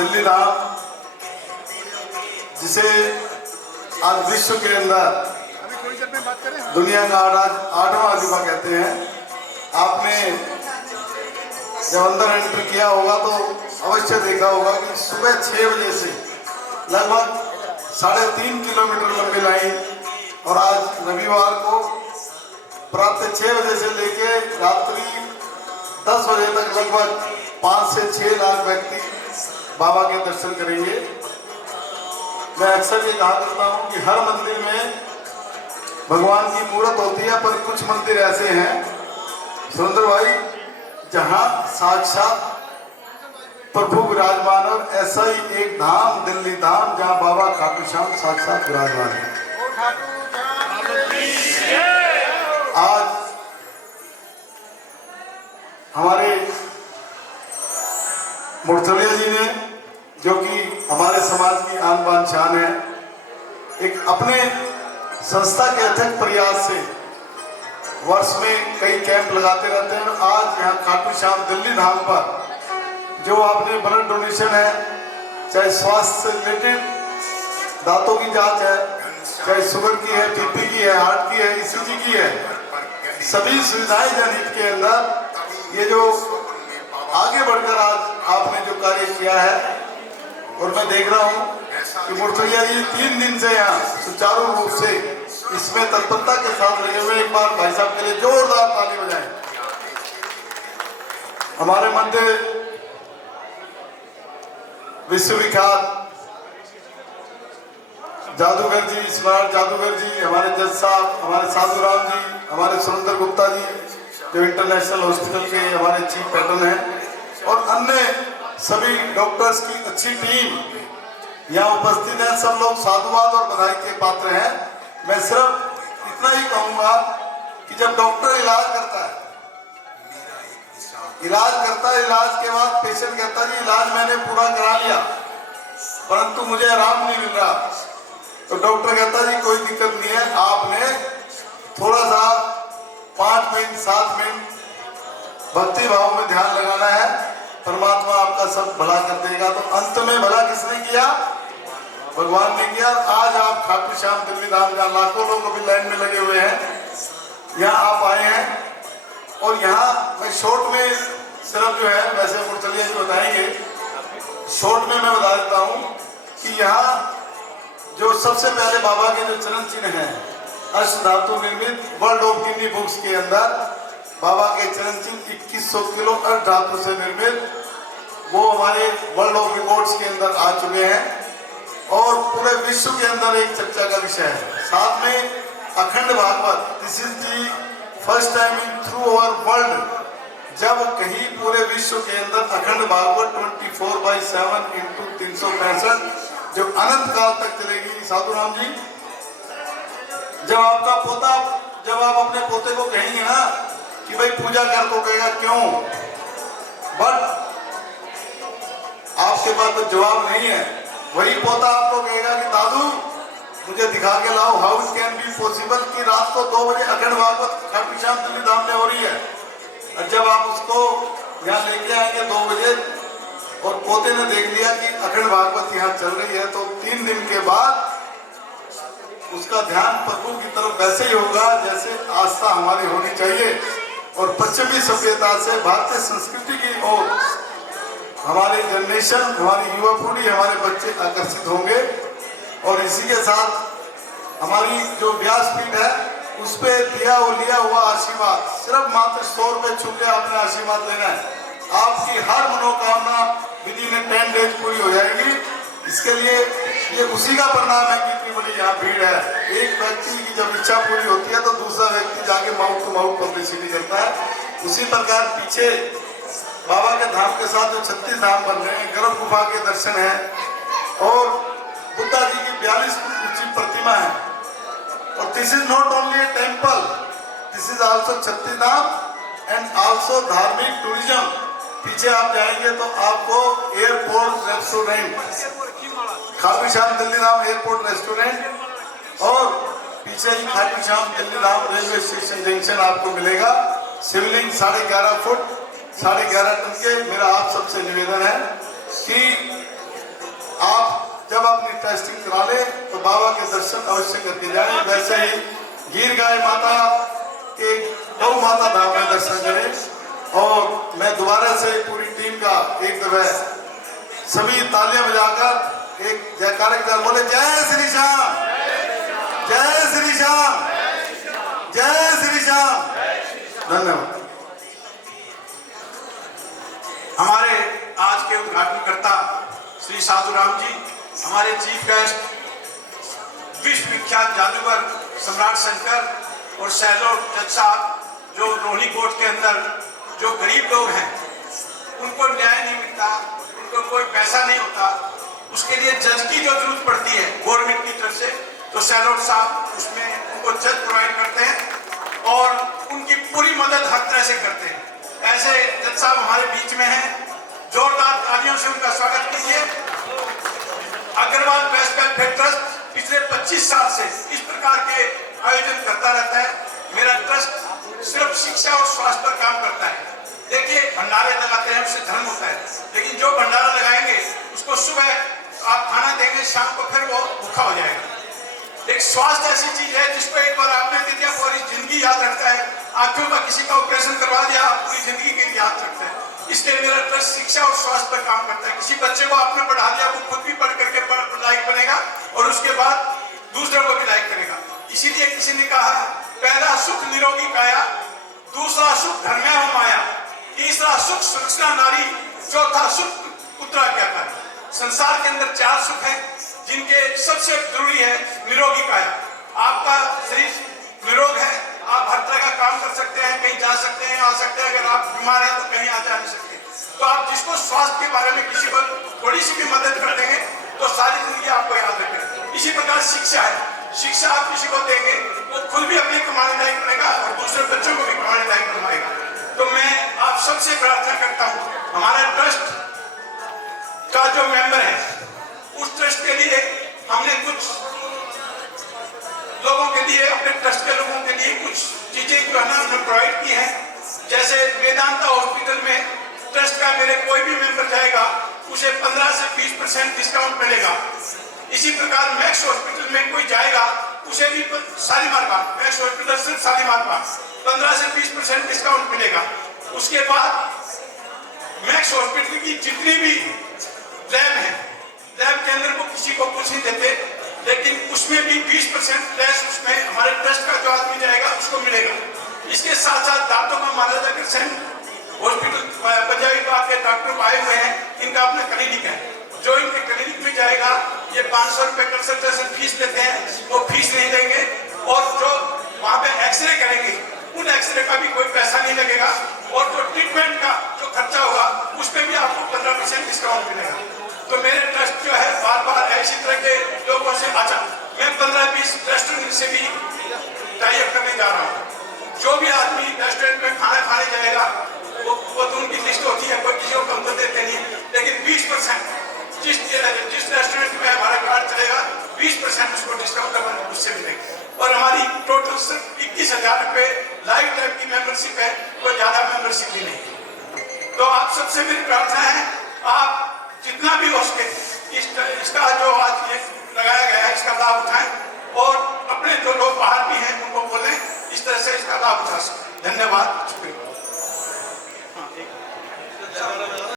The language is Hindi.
दिल्ली धाम, जिसे आज विश्व के अंदर दुनिया का आठवां अजूबा कहते हैं। आपने जब अंदर एंटर किया होगा तो अवश्य देखा होगा कि सुबह 6 बजे से लगभग 3.5 किलोमीटर लंबी लाइन, और आज रविवार को प्रातः 6 बजे से लेके रात्रि 10 बजे तक लगभग 5 से 6 लाख व्यक्ति बाबा के दर्शन करेंगे। मैं अक्सर ये कहा करता हूँ कि हर मंदिर में भगवान की मूर्त होती है, पर कुछ मंदिर ऐसे हैं सुरेंद्र भाई जहाँ साक्षात प्रभु विराजमान, और ऐसा ही एक धाम दिल्ली धाम जहाँ बाबा खाटू श्याम साक्षात विराजमान है। आज हमारे मुर्तलिया जी ने, जो कि हमारे समाज की आन बान शान है, एक अपने संस्था के अथक प्रयास से वर्ष में कई कैंप लगाते रहते हैं। और आज यहाँ खाटू श्याम दिल्ली धाम पर जो आपने ब्लड डोनेशन है, चाहे स्वास्थ्य से रिलेटेड दांतों की जांच है, चाहे शुगर की है, बीपी की है, हार्ट की है, ईसीजी की है, सभी सुविधाएं जनहित के अंदर ये जो आगे बढ़कर आज आपने जो कार्य किया है, और मैं देख रहा हूँ कि मुर्तलिया जी 3 दिन से यहाँ सुचारू रूप से इसमें तत्परता के साथ लगे हुए। एक बार भाई साहब के लिए जोरदार ताली बजाएं। हमारे मध्य विश्वविख्यात जादूगर जी, स्मार्ट जादूगर जी, हमारे जज साहब, हमारे साधु राम जी, हमारे सुरेंद्र गुप्ता जी जो इंटरनेशनल हॉस्पिटल के हमारे चीफ पैटर्न हैं, और अन्य सभी डॉक्टर्स की अच्छी टीम यहाँ उपस्थित है। सब लोग साधुवाद और बधाई के पात्र हैं। मैं सिर्फ इतना ही कहूँगा कि जब डॉक्टर इलाज करता है, इलाज के बाद पेशेंट कहता है जी इलाज मैंने पूरा करा लिया परंतु मुझे आराम नहीं मिल रहा, तो डॉक्टर कहता है जी कोई दिक्कत नहीं है, आपने थोड़ा सा 5 मिनट 7 मिनट भक्ति भाव में ध्यान लगाना है, परमात्मा आपका सब भला कर देगा। तो अंत में भला किसने किया? भगवान ने किया। आज आप खाटू श्याम दिल्ली धाम, जहाँ लाखों लोग अभी लाइन में लगे हुए हैं, यहाँ आप आए हैं। और यहाँ मैं शॉर्ट में सिर्फ जो है, वैसे मुर्तलिया जी बताएंगे, शॉर्ट में मैं बता देता हूँ कि यहाँ जो सबसे पहले बाबा के जो चरण चिन्ह हैं, अष्ट धातु निर्मित वर्ल्ड ऑफ गिनी बुक्स के अंदर बाबा के चरण चिन्ह 2100 किलो अष्ट धातु से निर्मित, वो हमारे वर्ल्ड ऑफ रिकॉर्ड्स के अंदर आ चुके हैं और पूरे विश्व के अंदर एक चर्चा का विषय है। साथ में Akhand Bhagwat, this is the first time in through our world, जब कहीं पूरे विश्व के अंदर अखंड भागवत 24/7 इंटू 365 जो अनंत काल तक चलेगी। साधु राम जी, जब आपका पोता, जब आप अपने पोते को कहेंगे ना कि भाई पूजा कर, तो कहेगा क्यों, बट आपके पास तो जवाब नहीं है। वही पोता आपको कहेगा कि दादू मुझे दिखा के लाओ, how it can be possible कि रात को 2 बजे अखंड भागवत खाटू श्याम दिल्ली धाम में हो रही है, और जब आप उसको यहाँ लेके आएंगे 2 बजे और पोते ने देख लिया कि अखंड भागवत यहाँ चल रही है, तो 3 दिन के बाद उसका ध्यान प्रभु की तरफ वैसे ही होगा जैसे आस्था हमारी होनी चाहिए। और पश्चिमी सभ्यता से भारतीय संस्कृति की ओर हमारी जनरेशन, हमारी युवा पीढ़ी, हमारे बच्चे आकर्षित होंगे। और इसी के साथ हमारी जो व्यासपीठ है उस पर दिया हुआ आशीर्वाद, सिर्फ मात्र 100 रुपये छू के आपने आशीर्वाद लेना है, आपकी हर मनोकामना विधि में 10 डेज पूरी हो जाएगी। इसके लिए ये उसी का परिणाम है कि इतनी बड़ी यहाँ भीड़ है। एक व्यक्ति की जब इच्छा पूरी होती है तो दूसरा व्यक्ति जाके माउथ टू माउथ पब्लिसिटी करता है। उसी प्रकार पीछे बाबा के धाम के साथ जो 36 धाम बन रहे हैं, गर्भ गुफा के दर्शन है और बुद्धा जी की 42 फुट ऊंची प्रतिमा है। और this is not only A temple, this is also 36 Dham and also धार्मिक टूरिज्म। पीछे आप जाएंगे तो आपको एयरपोर्ट रेस्टोरेंट, खाटू श्याम दिल्ली धाम एयरपोर्ट रेस्टोरेंट, और पीछे ही खाटू श्याम दिल्ली धाम रेलवे स्टेशन जंक्शन आपको मिलेगा। शिवलिंग 11.5 फुट 11.5 टन के। मेरा आप सबसे निवेदन है कि टेस्टिंग करा ले तो बाबा के दर्शन अवश्य करके जाए। वैसे ही गिर गाय माता के गौ माता धाम में दर्शन करें। और मैं दोबारा से पूरी टीम का एक दफा सभी तालियां बजाकर एक जयकारा कर बोले, जय श्री श्याम, जय श्री श्याम, जय श्री श्याम। धन्यवाद। हमारे आज के उद्घाटनकर्ता श्री साधुराम जी, हमारे चीफ गेस्ट विश्व विख्यात जादूगर सम्राट शंकर और सैलोट जज साहब, जो रोहिणी कोर्ट के अंदर जो गरीब लोग हैं उनको न्याय नहीं मिलता, उनको कोई पैसा नहीं होता, उसके लिए जज की जो जरूरत पड़ती है गवर्नमेंट की तरफ से, तो सैलोट साहब उसमें उनको जज प्रोवाइड करते हैं और उनकी पूरी मदद हर तरह से करते हैं। ऐसे जज साहब हमारे बीच में हैं, जोरदार तालियों से उनका स्वागत कीजिए। अग्रवाल बेस्ट वेलफेयर ट्रस्ट पिछले 25 साल से इस प्रकार के आयोजन करता रहता है। मेरा ट्रस्ट सिर्फ शिक्षा और स्वास्थ्य पर काम करता है। देखिए, भंडारे लगाते हैं, उससे धर्म होता है, लेकिन जो भंडारा लगाएंगे उसको सुबह आप खाना देंगे, शाम को फिर वो भूखा हो जाएगा। एक स्वास्थ्य ऐसी चीज है जिसको एक बार आपने दे दिया पूरी जिंदगी याद रखता है। आंखों का किसी का ऑपरेशन करवा दिया, आप पूरी जिंदगी के लिए याद रखते हैं। इसलिए मेरा ट्रस्ट शिक्षा और स्वास्थ्य पर काम करता है। किसी बच्चे को आपने पढ़ा दिया, वो खुद भी पढ़ करके लायक बनेगा और उसके बाद दूसरों को भी लायक करेगा। इसीलिए किसी ने कहा, पहला सुख निरोगी काया, दूसरा सुख धर्म्या हो माया, तीसरा सुख सुरक्षा नारी, चौथा सुख पुत्रा क्या कार्य। संसार के अंदर 4 सुख हैं जिनके सबसे जरूरी है निरोगी काया। आपका शरीर निरोग है, आप हर तरह का काम कर सकते हैं, कहीं जा सकते हैं, आ सकते हैं। अगर आप बीमार हैं तो कहीं आ जा नहीं सकते। तो आप जिसको स्वास्थ्य के बारे में किसी को थोड़ी सी भी मदद कर देंगे तो सारी जिंदगी आपको याद रखेगा। इसी प्रकार शिक्षा है, शिक्षा आप किसी को देंगे वो खुद भी अपने कमाने लायक बनेगा और दूसरे बच्चों को भी कमाने लायक बनवाएगा। तो मैं आप सबसे प्रार्थना करता हूँ, हमारा ट्रस्ट का जो मेंबर है उस ट्रस्ट के लिए हमने कुछ लोगों के लिए, अपने ट्रस्ट के लोगों के लिए कुछ चीजें जो है ना हमने प्रोवाइड की हैं। जैसे वेदांता हॉस्पिटल में ट्रस्ट का मेरे कोई भी मेंबर जाएगा उसे 15 से 20% डिस्काउंट मिलेगा। इसी प्रकार मैक्स हॉस्पिटल में कोई जाएगा उसे भी शालीमार बाग, मैक्स हॉस्पिटल सिर्फ शालीमार बाग 15 से 20% डिस्काउंट मिलेगा। उसके बाद मैक्स हॉस्पिटल की जितनी भी लैब है, लैब के अंदर वो किसी को कुछ नहीं देते, लेकिन उसमें भी 20% लेस उसमें हमारे ट्रस्ट का जो आदमी जाएगा उसको मिलेगा। इसके साथ साथ दांतों का महाराजा अग्रसेन हॉस्पिटल पंजाबी बाग के डॉक्टर आए हुए हैं, इनका अपना क्लिनिक है। जो इनके क्लिनिक में जाएगा ये 500 रुपए कंसल्टेशन फीस लेते हैं, वो फीस नहीं देंगे। और जो वहाँ पे एक्सरे करेंगे उन एक्सरे का भी कोई पैसा नहीं लगेगा। और जो ट्रीटमेंट का जो खर्चा होगा उस पर भी आपको 15% डिस्काउंट मिलेगा। तो मेरे ट्रस्ट जो है बार बार ऐसी तरह के लोगों से, अच्छा मैं 15-20 रेस्टोरेंट से भी टाई अप करने जा रहा हूँ। जो भी आदमी रेस्टोरेंट में खाना खाने जाएगा वो तो उनकी लिस्ट होती है, कोई किसी को कम तो देते नहीं, लेकिन 20% जिस रेस्टोरेंट में हमारा कार्ड चलेगा 20% उसको डिस्काउंट उससे मिलेगा। और हमारी टोटल सिर्फ 21,000 रुपए लाइफ टाइम की मेंबरशिप है, कोई ज्यादा मेंबरशिप भी नहीं। तो आप सबसे मेरी प्रार्थना है, आप जितना भी हो सके इसका जो आज ये लगाया गया है इसका लाभ उठाएं और अपने जो लोग बाहर भी हैं उनको बोलें इस तरह से इसका लाभ उठा सकें। धन्यवाद।